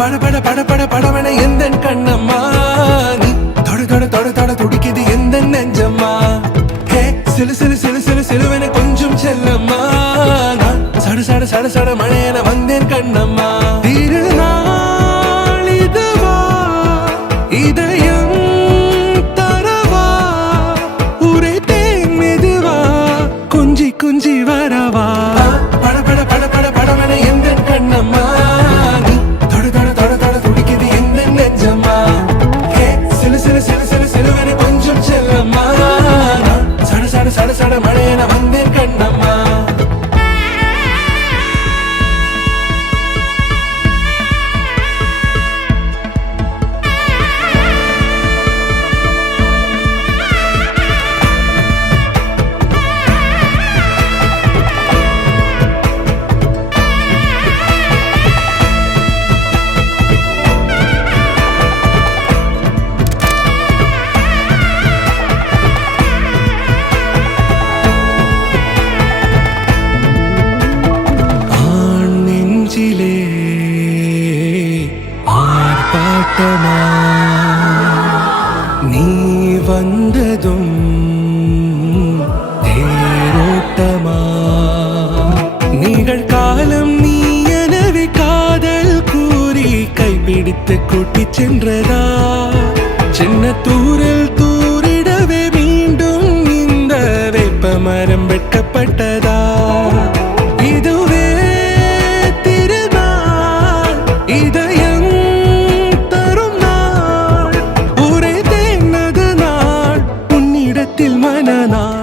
பட பட பட பட படவன எந்த கண்ணம்மா நீ தொட தொட தொட தொட துடிக்குது எந்த நெஞ்சம்மா ஹே சிலு சிலு சிலு சிலு சிலுவன கொஞ்சம் செல்லம்மா நான் சட சட சட சட மழையன வந்தேன் கண்ணம்மா திருநாள் இதுவா இதயம் தரவா உரைத்தேன் மெதுவா கொஞ்சி கொஞ்சி வரவா பட பட பட பட படவன எந்த கண்ணம்மா நீ தொட தொட தொட தொட துடிக்குது எந்த நெஞ்சம்மா ஹே சிலு சிலு சிலு சிலு சிலுவன கொஞ்சம் செல்லம்மா நான் சட சட சட சட மழையன வந்தேன் கண்ணம்மா ஆர்ப்பாட்டமா நீ வந்ததும் தேரோட்டமா நிகழ்காலம் நீ எனவே காதல் கூறி கைப்பிடித்து கூட்டிச் சென்றதா சின்ன தூரல் தூரிடவே மீண்டும் இந்த வேப்ப மரம் வெட்கப்பட்டதா இதுவே திருநாள் இதயம் தரும் நாள் ஒரே தேனது நாள் உன்னிடத்தில் மனநாள்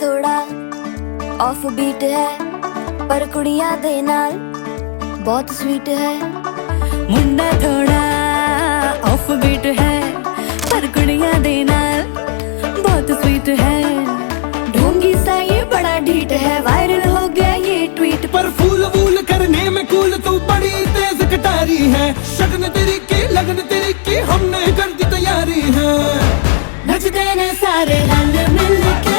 थोड़ा ऑफ बीट है पर कुड़ियां दे नाल बहुत स्वीट है मुंडा थोड़ा ऑफ बीट है पर कुड़ियां दे नाल बहुत स्वीट है ढोंगी सा ये बड़ा ढीठ है वायरल हो गया ये ट्वीट पर फूल वूल करने में कूल तू बड़ी तेज कटारी है शगन तेरी की लगन तेरी की हमने कर दी तैयारी है नचते ने सारे रंग मिल के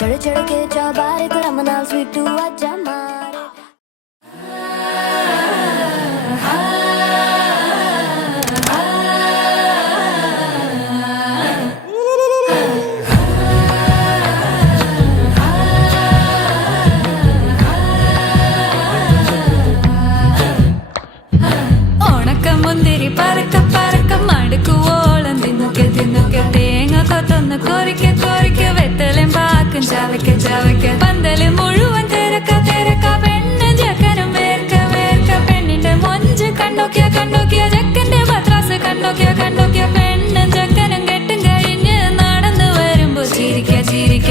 चढ़ चढ़ के चौबारे तेरा मना स्वीट आजा मारे മുന്തിരി പറക്ക പറക്ക മടുക്കുവോളം തിന്നുക്കെ തിന്നുക്കെ തേങ്ങ കൊത്തൊന്ന് കൊറിക്ക കൊറിക്ക വെത്തലും പാക്കും ചവയ്ക്ക ചവയ്ക്ക പന്തല് മുഴുവൻ തിരക്ക തിരക്ക പെണ്ണ് ജക്കനും വേർക്ക വേർക്ക പെണ്ണിന്റെ മൊഞ്ച് കണ്ടോക്കിയ കണ്ടോക്കിയ ജക്കന്റെ പത്രാസ് കണ്ടോക്കിയ കണ്ടോക്കിയ പെണ്ണും ജക്കനും കെട്ടും കഴിഞ്ഞ് നടന്നു വരുമ്പോ ചിരിക്ക ചിരിക്ക